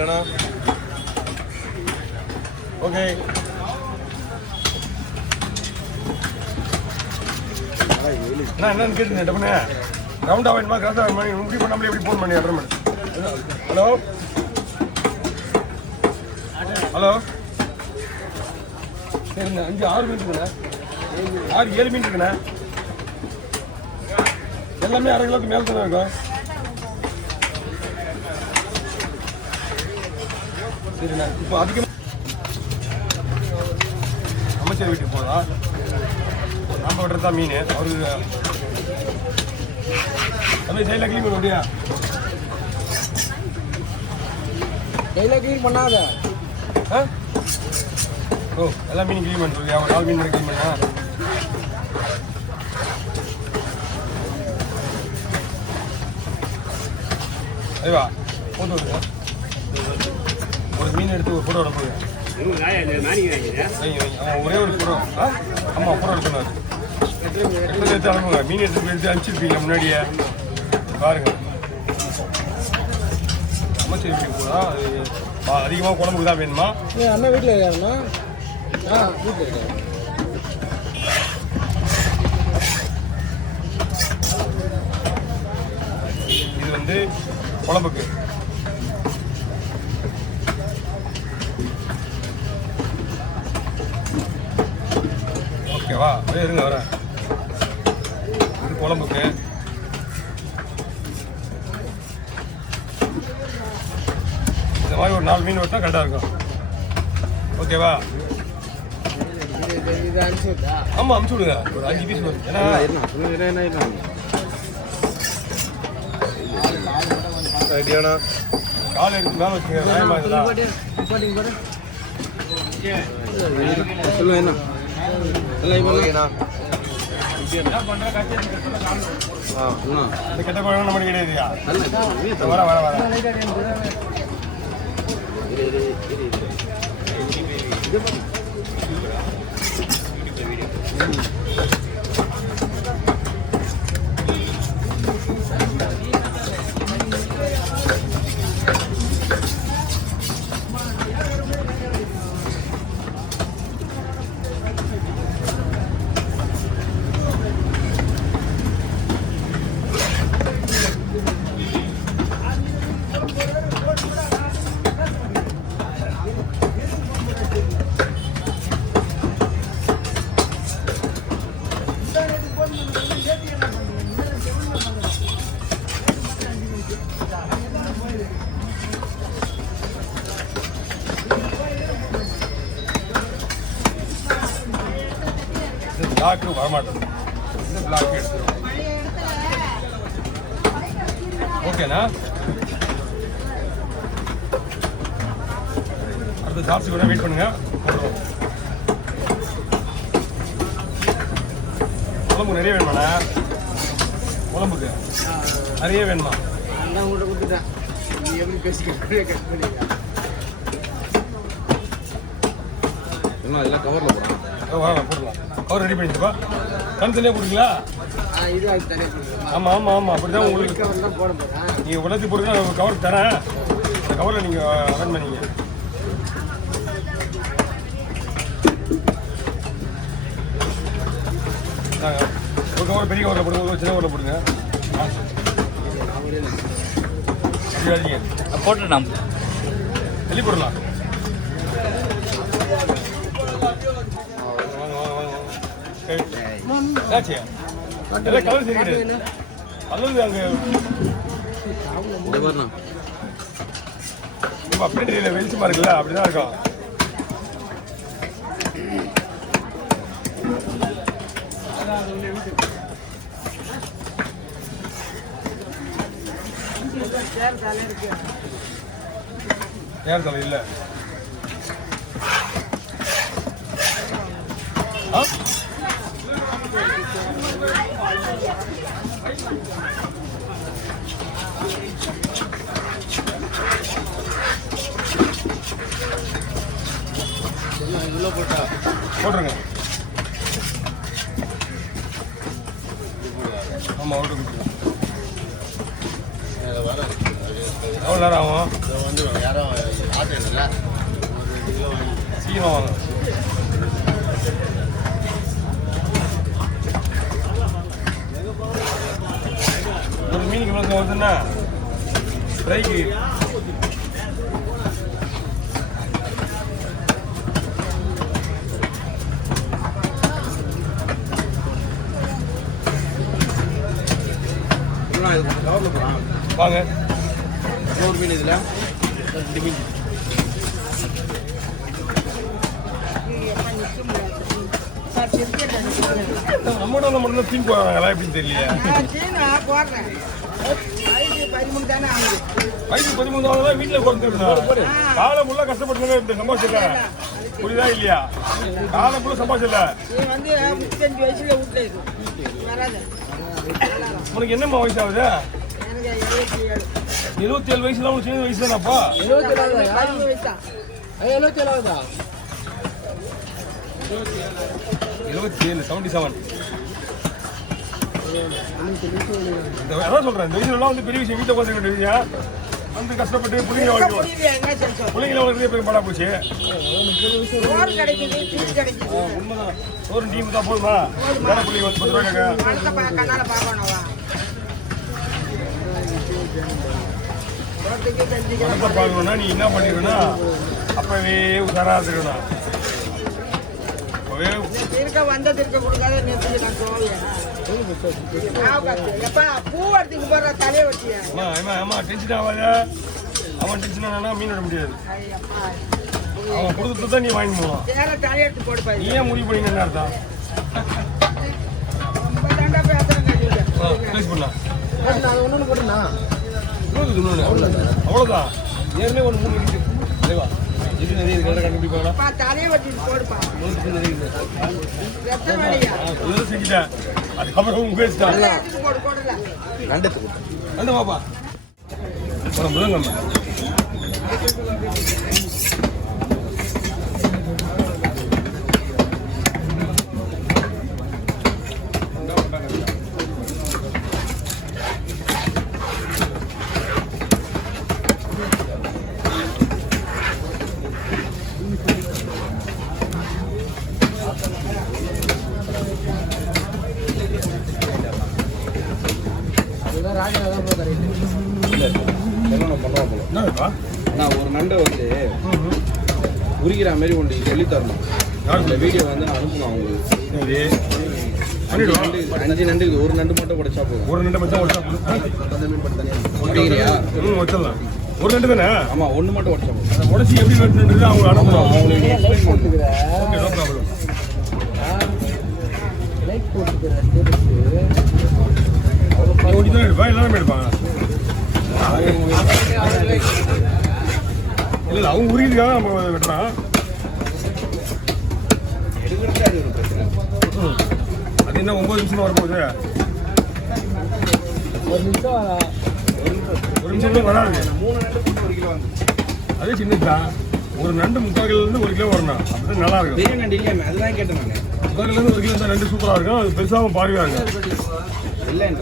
ஏன்னா ஓகே என்னன்னு கேட்டுங்க டப்புனே ரவுண்டாக வேணுமா கிராஸாக வேணுமா முடிவு பண்ணாமலே எப்படி ஃபோன் பண்ணி அட்டன் பண்ணு. ஹலோ ஹலோ சரிங்க 5-6 மீன் இருக்குண்ணே 6-7 மீன் இருக்குண்ணே எல்லாமே அரை கிலோக்கு மேலே தானே இருக்கும். சரிண்ணா இப்போ அதிகமாக அமைச்சர் வீட்டுக்கு போதா நம்ம விட்டுறது தான் மீன் அவருக்கு தம்பி சைடில் க்ளீன் பண்ண முடியா கையில் க்ளீன் பண்ணாத ஆ ஓ எல்லா மீனும் க்ளீன் பண்ணுறியா ஒரு 4 மீன் க்ளீன் பண்ணா ஐவா போட்டு வருங்க ஒரு மீன் எடுத்து ஒரு ஃபோட்டோ எடுப்போங்க ஒரே ஒரு ஃபோட்டோ ஆமாம் ஃபோட்டோ எடுக்கணும் எடுத்து அனுப்புங்க மீன் எடுத்து அனுப்பிச்சிருப்பீங்க முன்னாடியே பாருங்க அமைச்சர் வீட்டுக்கு போதா அது அதிகமாக குழம்புக்கு தான் வேணுமா அண்ணன் வீட்டில் இருக்காருண்ணா வீட்டில் இருக்காரு இது வந்து குழம்புக்கு ஓகேவா அப்படியே இருங்க வரேன் இது குழம்புக்கு இந்த மாதிரி ஒரு 4 மீன் வெட்டினா கரெக்டாக இருக்கும் ஓகேவா ஆமாம் அமுச்சு விடுங்க ஒரு 5 பீஸ் வரும் ஏன்னா ஐடியாண்ணா கால் எடுத்து மேலே வச்சுங்க நியாயமா இதெல்லாம் சொல்லுங்க என்ன இந்த கெட்ட பழம் நம்ம கிடையாதுயா வர வர வர பிளாக்கு வரமாட்டோம் இந்த பிளாக் எடுத்துருவோம் ஓகேண்ணா அடுத்த சாப்ஸி கூட வெயிட் பண்ணுங்க போடுறோம் குழம்பு நிறைய வேணுமாண்ணா குழம்புக்கு நிறைய வேணுமா அண்ணா உங்கள்கிட்ட கொடுத்துட்டேன் நீ எப்படி பேசிக்க கட் பண்ணிக்கலாம் எல்லாம் கவரில் போடலாம் போடலாம் கவர் ரெடி பண்ணிட்டுப்பா தனித்தனியாக கொடுங்களா இது அது தனியாக கொடுக்கலாம் ஆமாம் ஆமாம் ஆமாம் அப்படி தான் உங்களுக்கு கவர் தான் போட போகிறேன் நீங்கள் உலகத்துக்கு போடுங்க நான் கவர் தரேன் அந்த கவரில் நீங்கள் ரன் பண்ணிங்க ஒரு கவர் பெரிய கவரில் போடுங்க ஒரு சின்ன கவரில் போடுங்க அப்படி வரீங்க போட்டு நாம் வெளியே போடலாம் ஆச்சியா எல்லாம் கலர் சரி கிடையாது அல்லது அங்கே இப்போ அப்படி தெரியல வெளிச்சமாக இருக்குல்ல அப்படிதான் இருக்கும் யார் தலை இல்லை ஆ போட்டுருங்க ஆமாம் அவுட்டு கொடுத்துருங்க எவ்வளோ நேரம் ஆகும்? வந்து யாரும் ஆட்டோ இல்லை சீக்கிரம் வாங்க. ஒரு மீனுக்கு இவ்வளோ வருதுன்னா ஃப்ரைக்கு கவர்ல போகிறான் வாங்க. ஒரு மீன் இதில் 2 மீன் நம்ம நம்ம மட்டும் தீன் போவாங்களா எப்படின்னு தெரியலையே. வயசு 13 வீட்டில் கொடுத்துருக்கா காலம் ஃபுல்லாக கஷ்டப்பட்டு இந்த சம்பாதிச்சல புரியுதா இல்லையா? காலம் ஃபுல்லாக சம்பாதிச்சல. உனக்கு என்னம்மா வயசு ஆகுது? 77 வயசுல உனக்கு சின்ன வயசு தானப்பா? 77 அதான் சொல்றேன். இந்த வயசுலாம் வந்து பெரிய விஷயம். வீட்டில் உட்காந்து வேண்டிய விஷயம் வந்து கஷ்டப்பட்டு பிள்ளைங்க வளர்க்குறதே பெரிய படா போச்சு. உண்மைதான். ஒரு டீம் தான் போதுமா? வேற பிள்ளைங்க வந்து 10 ரூபாய்க்காக பார்க்கணும்னா நீ என்ன பண்ணிடுனா அப்பவே உஷாரா இருக்கணும். வந்தது இருக்க கொடுக்காத பூ எடுத்துக்கு போற தலையை வச்சியா டென்ஷன் ஆகாத. அவன் டென்ஷன் ஆனா மீன் விட முடியாது. அவன் கொடுத்து தான் நீ வாங்கி போகலாம். தலையை எடுத்து போடுப்பா. நீ ஏன் முடிவு பண்ணி என்ன அர்த்தம்? பண்ணலாம் அவ்வளோதான். ஏற்கனவே ஒரு 3 இருக்கு. இது நிறைய இருக்கு. கண்டுபிடிப்பாங்களா? தலையை வச்சு போடுப்பா. செஞ்சுட்டேன். அதுக்கப்புறம் உங்க பேசிட்டாங்க. நண்டு பாப்பா முதல் நான் ஒரு நண்டை வந்து உரிக்கிற மாதிரி ஒன்று சொல்லி தரணும். அந்த வீடியோ வந்து நான் அனுப்பணும் அவங்களுக்கு. 5 நண்டு இருக்குது. ஒரு நண்டு மட்டும் உடைச்சா போதும். ஒரு நண்டு மட்டும் உடைச்சா உடைக்கிறியா? வச்சிடலாம். ஒரு நண்டு தானே? ஆமாம், ஒன்று மட்டும் உடைச்சா போதும். உடச்சி எப்படி வெட்டுறது அவங்க அனுப்பணும். அவங்களுக்கு எக்ஸ்பிளைன் பண்ணுறேன். Okay, no problem. ஒட்டி தான் எடுப்பா, எல்லாருமே எடுப்பாங்க. இல்லை அவங்க உரிக்கிறதுக்காக நம்ம வெட்டுறான். அது என்ன 9 நிமிஷம் வரப்போகுது? ஒரு நிமிஷம் வராது. 3 நண்டு போட்டு 1 கிலோ வந்து அதே சின்னதுதான். ஒரு நண்டு 3/4 கிலோலேருந்து 1 கிலோ வரணும். அப்படி நல்லா இருக்கும். பெரிய நண்டு இல்லையா? அதுதான் கேட்டேன் நான். 3/4 கிலோலேருந்து 1 கிலோ தான் நண்டு சூப்பராக இருக்கும். அது பெருசாகவும் பார்வையாக இருக்கும். இல்லை இந்த